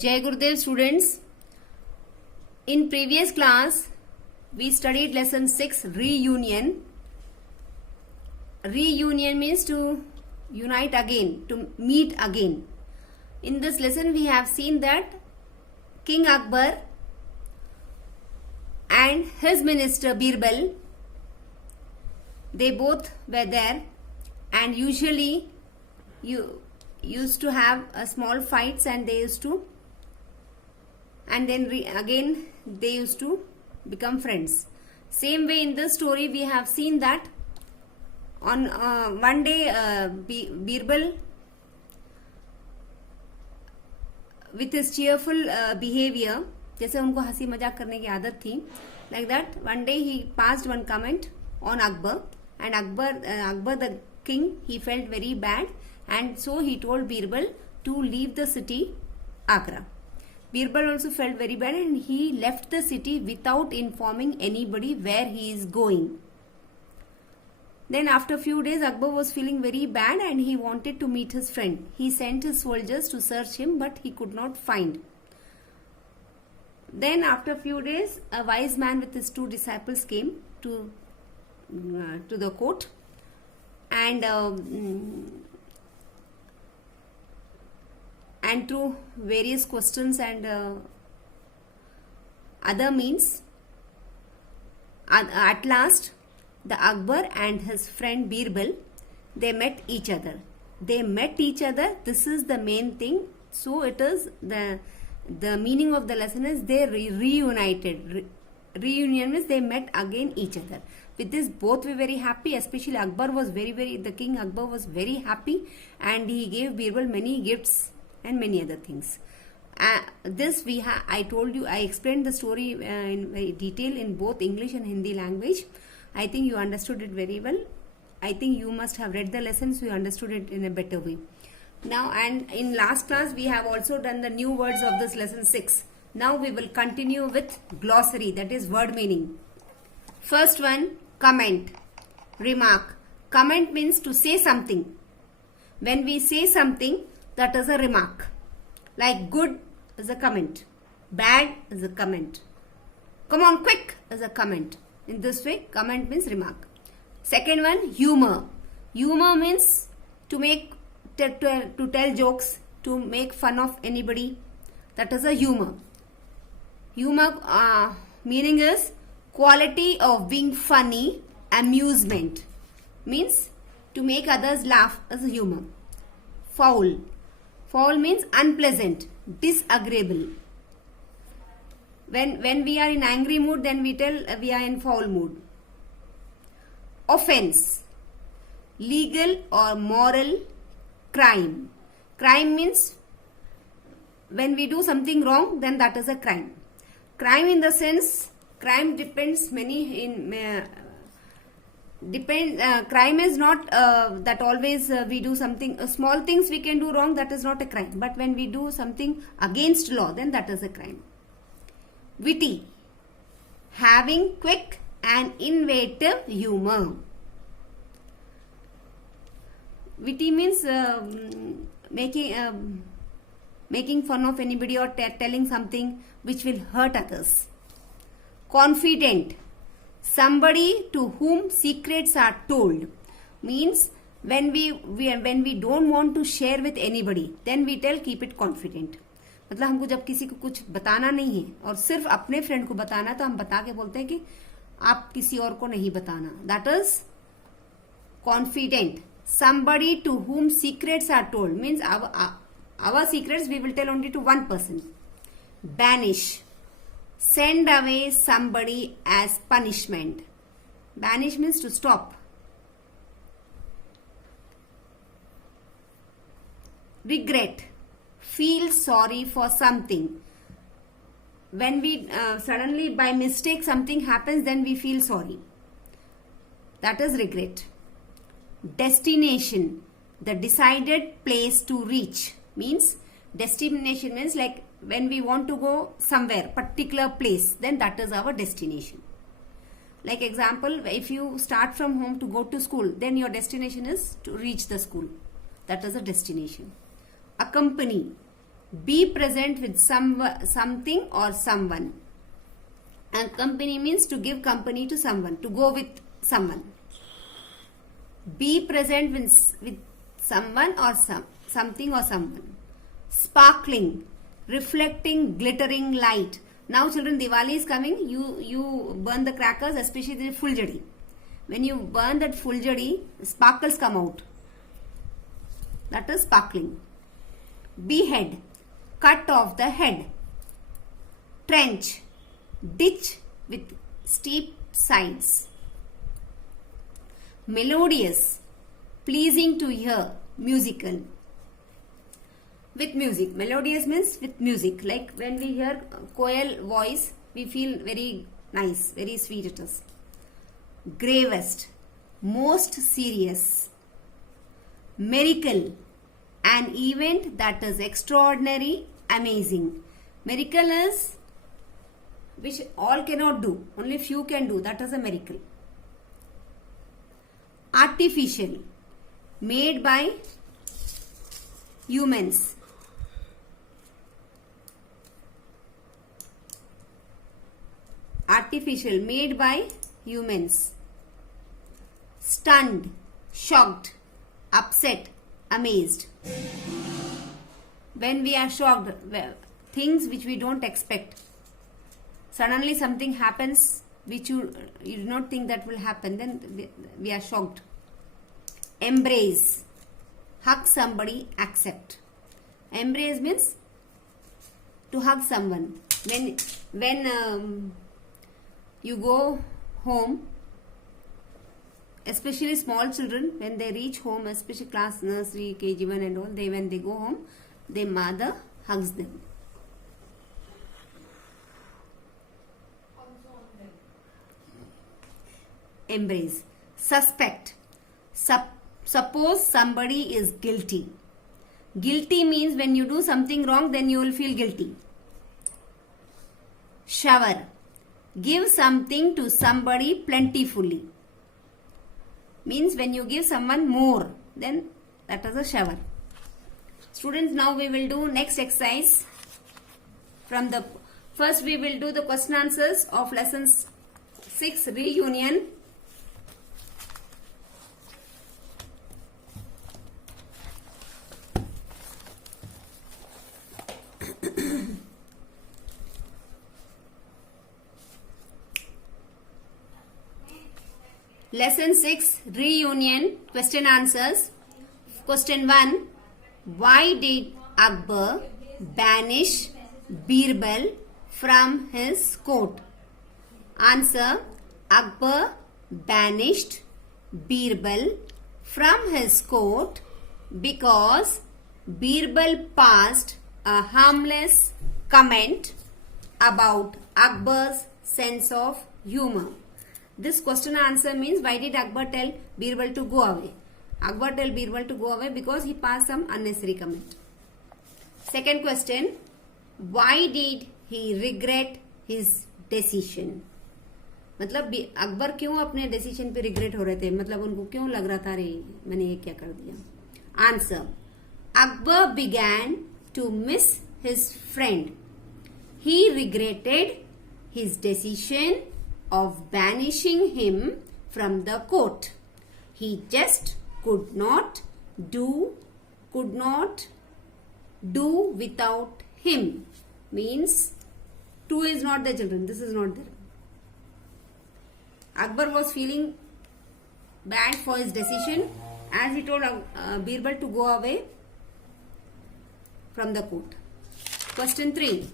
Jai Gurudev students. In previous class, we studied lesson 6 reunion. Reunion means to unite again, to meet again. In this lesson, we have seen that King Akbar and his minister Birbal, they both were there, and usually you used to have a small fights, and they used to again they used to become friends. Same way in this story we have seen that on one day Birbal, with his cheerful behavior, जैसे उनको हंसी मजाक करने की आदत थी, like that one day he passed one comment on Akbar, and Akbar the king, he felt very bad, and so he told Birbal to leave the city Agra. Birbal also felt very bad, and he left the city without informing anybody where he is going. Then after a few days, Akbar was feeling very bad and he wanted to meet his friend. He sent his soldiers to search him, but he could not find. Then after a few days, a wise man with his 2 disciples came to the court, and through various questions and other means, at last the Akbar and his friend Birbal, they met each other. This is the main thing. So it is the meaning of the lesson is they reunited. Reunion means they met again each other. With this, both were very happy. Especially Akbar was the King Akbar was very happy, and he gave Birbal many gifts and many other things. I told you, I explained the story in very detail in both English and Hindi language. I think you understood it very well. I think you must have read the lesson, so you understood it in a better way. Now, and in last class, we have also done the new words of this lesson 6. Now we will continue with glossary, that is word meaning. First one, comment, remark. Comment means to say something. When we say something, that is a remark. Like good is a comment, bad is a comment, come on quick is a comment. In this way, comment means remark. Second one, humor. Humor means to tell jokes, to make fun of anybody. That is a humor. Humor meaning is quality of being funny, amusement. Means to make others laugh is a humor. Foul. Foul means unpleasant, disagreeable. When we are in angry mood, then we tell we are in foul mood. Offense, legal or moral crime. Crime means when we do something wrong, then that is a crime. Crime in the sense, crime depends crime is not that always we do something, small things we can do wrong, that is not a crime. But when we do something against law, then that is a crime. Witty, having quick and innovative humor. Witty means making fun of anybody or telling something which will hurt others. Confident, somebody to whom secrets are told. Means when we don't want to share with anybody, then we tell keep it confident. मतलब हमको जब किसी को कुछ बताना नहीं है और सिर्फ अपने फ्रेंड को बताना, तो हम बता के बोलते हैं कि आप किसी और को नहीं बताना. That is confident. Somebody to whom secrets are told means our secrets we will tell only to one person. Banish, send away somebody as punishment. Banish means to stop. Regret, feel sorry for something. When we suddenly by mistake something happens, then we feel sorry. That is regret. Destination, the decided place to reach. Means destination means like when we want to go somewhere, particular place, then that is our destination. Like example, if you start from home to go to school, then your destination is to reach the school. That is a destination. Accompany, Be present with something or someone. Accompany means to give company to someone, to go with someone. Be present with someone or something or someone. Sparkling, reflecting, glittering light. Now children, Diwali is coming. You burn the crackers, especially the fuljadi. When you burn that fuljadi, sparkles come out. That is sparkling. Behead, cut off the head. Trench, ditch with steep sides. Melodious, pleasing to hear, musical. With music. Melodious means with music. Like when we hear koel voice, we feel very nice, very sweet it is. Gravest, most serious. Miracle, an event that is extraordinary, amazing. Miracle is which all cannot do, only few can do. That is a miracle. Artificial, made by humans. Artificial, made by humans. Stunned, shocked, upset, amazed. When we are shocked, things which we don't expect. Suddenly something happens which you do not think that will happen, then we are shocked. Embrace, hug somebody, accept. Embrace means to hug someone. When you go home, especially small children, when they reach home, especially class nursery, KG1 and all, when they go home, their mother hugs them. Embrace. Suspect. Suppose somebody is guilty. Guilty means when you do something wrong, then you will feel guilty. Shower. Give something to somebody plentifully. Means when you give someone more, then that is a shower. Students, now we will do next exercise. First we will do the question answers of lesson 6 reunion. Lesson 6 reunion question answers. Question 1. Why did Akbar banish Birbal from his court? Answer. Akbar banished Birbal from his court because Birbal passed a harmless comment about Akbar's sense of humor. This question answer means why did Akbar tell Birbal to go away? Akbar tell Birbal to go away because he passed some unnecessary comment. Second question. Why did he regret his decision? मतलब अकबर क्यों अपने decision पे regret हो रहे थे, मतलब उनको क्यों लग रहा था रे मैंने ये क्या कर दिया. Answer. Akbar began to miss his friend. He regretted his decision of banishing him from the court. He just could not do without him. Means two is not there, children. This is not there. Akbar was feeling bad for his decision as he told Birbal to go away from the court. Question 3.